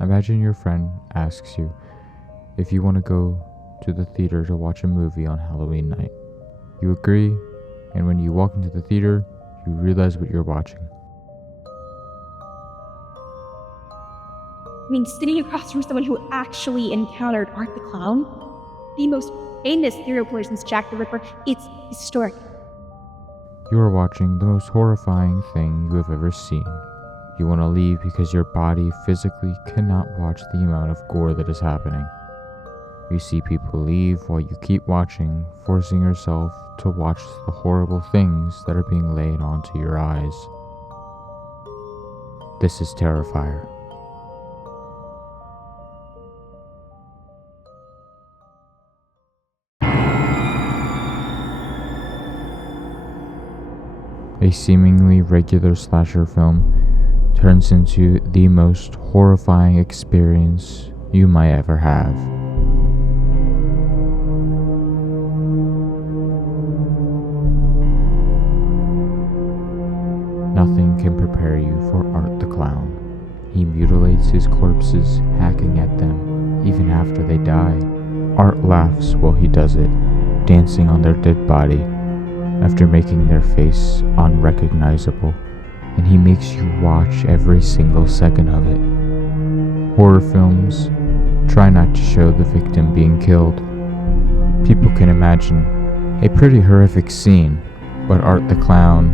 Imagine your friend asks you if you want to go to the theater to watch a movie on Halloween night. You agree, and when you walk into the theater, you realize what you're watching. Sitting across from someone who actually encountered Art the Clown, the most famous serial killer since Jack the Ripper, it's historic. You are watching the most horrifying thing you have ever seen. You want to leave because your body physically cannot watch the amount of gore that is happening. You see people leave while you keep watching, forcing yourself to watch the horrible things that are being laid onto your eyes. This is Terrifier. A seemingly regular slasher film turns into the most horrifying experience you might ever have. Nothing can prepare you for Art the Clown. He mutilates his corpses, hacking at them, even after they die. Art laughs while he does it, dancing on their dead body, after making their face unrecognizable, and he makes you watch every single second of it. Horror films try not to show the victim being killed. People can imagine a pretty horrific scene, but Art the Clown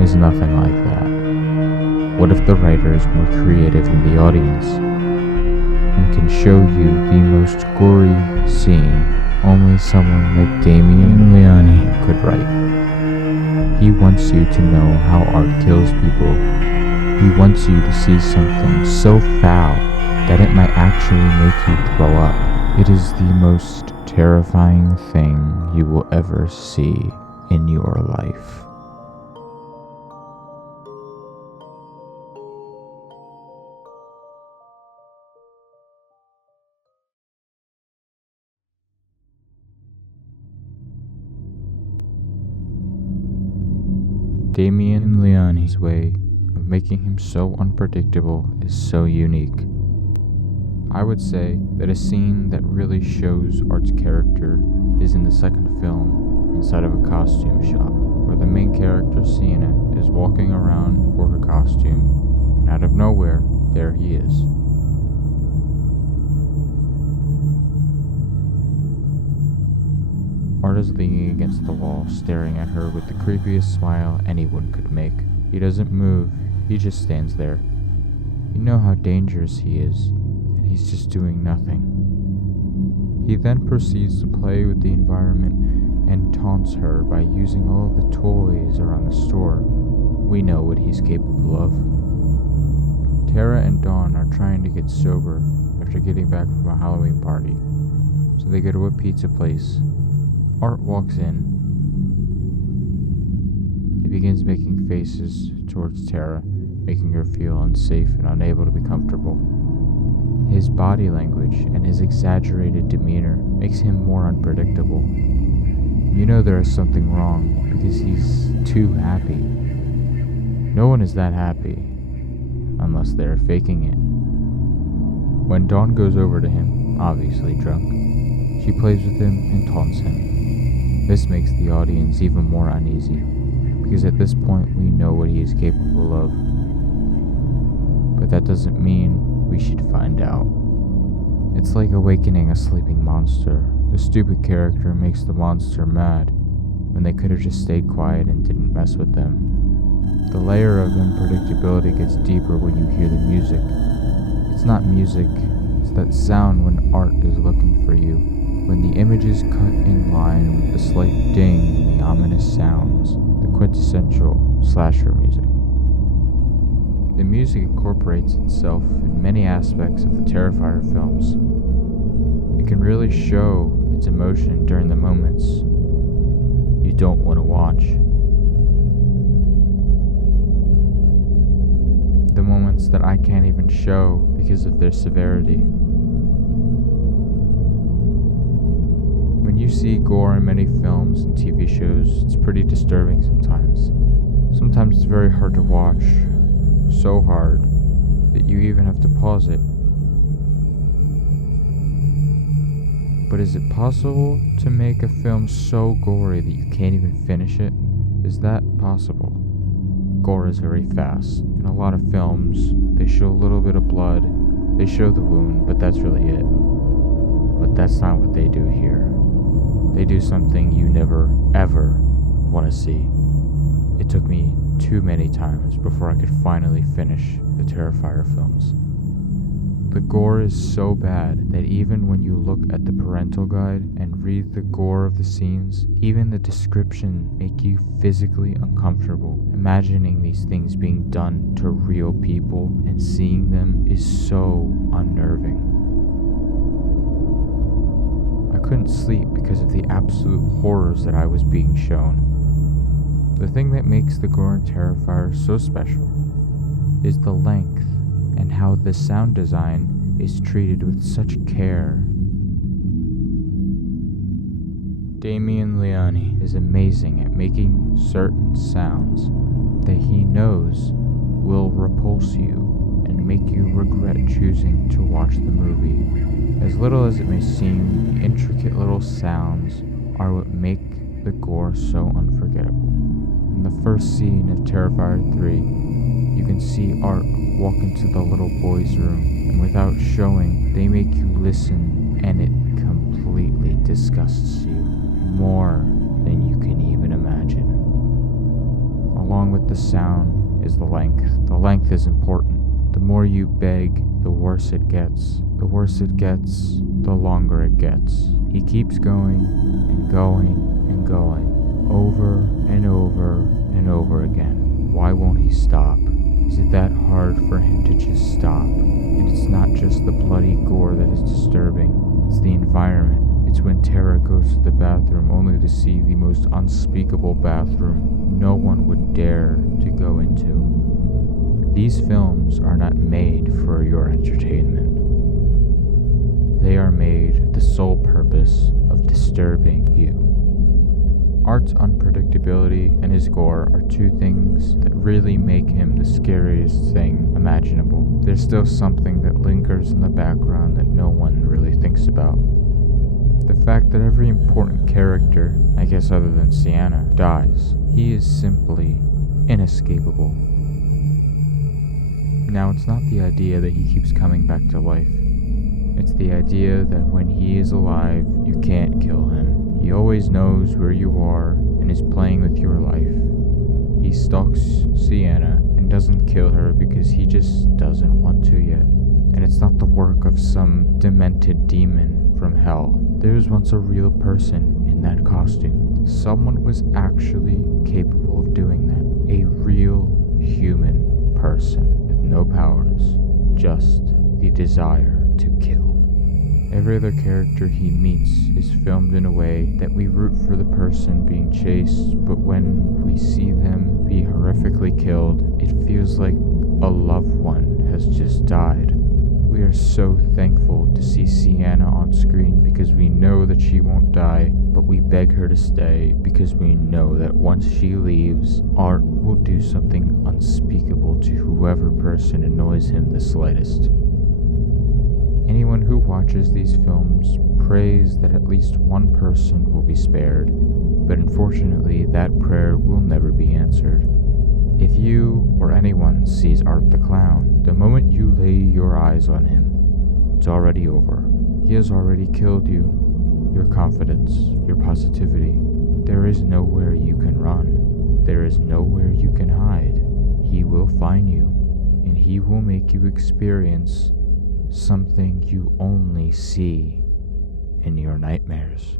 is nothing like that. What if the writer is more creative than the audience and can show you the most gory scene only someone like Damien Leone could write? He wants you to know how art kills people. He wants you to see something so foul that it might actually make you throw up. It is the most terrifying thing you will ever see in your life. Damien Leone's way of making him so unpredictable is so unique. I would say that a scene that really shows Art's character is in the second film, inside of a costume shop, where the main character, Sienna, is walking around for her costume, and out of nowhere, there he is. Art is leaning against the wall, staring at her with the creepiest smile anyone could make. He doesn't move, he just stands there. You know how dangerous he is, and he's just doing nothing. He then proceeds to play with the environment and taunts her by using all of the toys around the store. We know what he's capable of. Tara and Dawn are trying to get sober after getting back from a Halloween party, so they go to a pizza place. Art walks in. He begins making faces towards Tara, making her feel unsafe and unable to be comfortable. His body language and his exaggerated demeanor makes him more unpredictable. You know there is something wrong because he's too happy. No one is that happy, unless they're faking it. When Dawn goes over to him, obviously drunk, she plays with him and taunts him. This makes the audience even more uneasy, because at this point we know what he is capable of. But that doesn't mean we should find out. It's like awakening a sleeping monster. The stupid character makes the monster mad, when they could have just stayed quiet and didn't mess with them. The layer of unpredictability gets deeper when you hear the music. It's not music, it's that sound when Art is looking for you. When the images cut in line with the slight ding and the ominous sounds, the quintessential slasher music. The music incorporates itself in many aspects of the Terrifier films. It can really show its emotion during the moments you don't want to watch. The moments that I can't even show because of their severity. When you see gore in many films and TV shows, it's pretty disturbing sometimes. Sometimes it's very hard to watch, so hard that you even have to pause it But is it possible to make a film so gory that you can't even finish it? Is that possible? Gore is very fast. In a lot of films, they show a little bit of blood, they show the wound, but that's really it. But that's not what they do here. They do something you never, ever want to see. It took me too many times before I could finally finish the Terrifier films. The gore is so bad that even when you look at the parental guide and read the gore of the scenes, even the description make you physically uncomfortable. Imagining these things being done to real people and seeing them is so unnerving. I couldn't sleep because of the absolute horrors that I was being shown. The thing that makes the gore in Terrifier so special is the length and how the sound design is treated with such care. Damien Leone is amazing at making certain sounds that he knows will repulse you and make you regret choosing to watch the movie. As little as it may seem, the intricate little sounds are what make the gore so unforgettable. In the first scene of Terrifier 3, you can see Art walk into the little boy's room, and without showing, they make you listen, and it completely disgusts you more than you can even imagine. Along with the sound is the length. The length is important. The more you beg, the worse it gets. The worse it gets, the longer it gets. He keeps going and going and going, over and over and over again. Why won't he stop? Is it that hard for him to just stop? And it's not just the bloody gore that is disturbing, it's the environment. It's when Tara goes to the bathroom only to see the most unspeakable bathroom no one would dare to go into. These films are not made for your entertainment. They are made with the sole purpose of disturbing you. Art's unpredictability and his gore are two things that really make him the scariest thing imaginable. There's still something that lingers in the background that no one really thinks about. The fact that every important character, I guess other than Sienna, dies. He is simply inescapable. Now, it's not the idea that he keeps coming back to life. It's the idea that when he is alive, you can't kill him. He always knows where you are and is playing with your life. He stalks Sienna and doesn't kill her because he just doesn't want to yet. And it's not the work of some demented demon from hell. There was once a real person in that costume. Someone was actually capable of doing that. A real human person with no powers, just the desire to kill. Every other character he meets is filmed in a way that we root for the person being chased, but when we see them be horrifically killed, it feels like a loved one has just died. We are so thankful to see Sienna on screen because we know that she won't die, but we beg her to stay because we know that once she leaves, Art will do something unspeakable to whoever person annoys him the slightest. Anyone who watches these films prays that at least one person will be spared, but unfortunately that prayer will never be answered. If you or anyone sees Art the Clown, the moment you lay your eyes on him, it's already over. He has already killed you, your confidence, your positivity. There is nowhere you can run. There is nowhere you can hide. He will find you, and he will make you experience something you only see in your nightmares.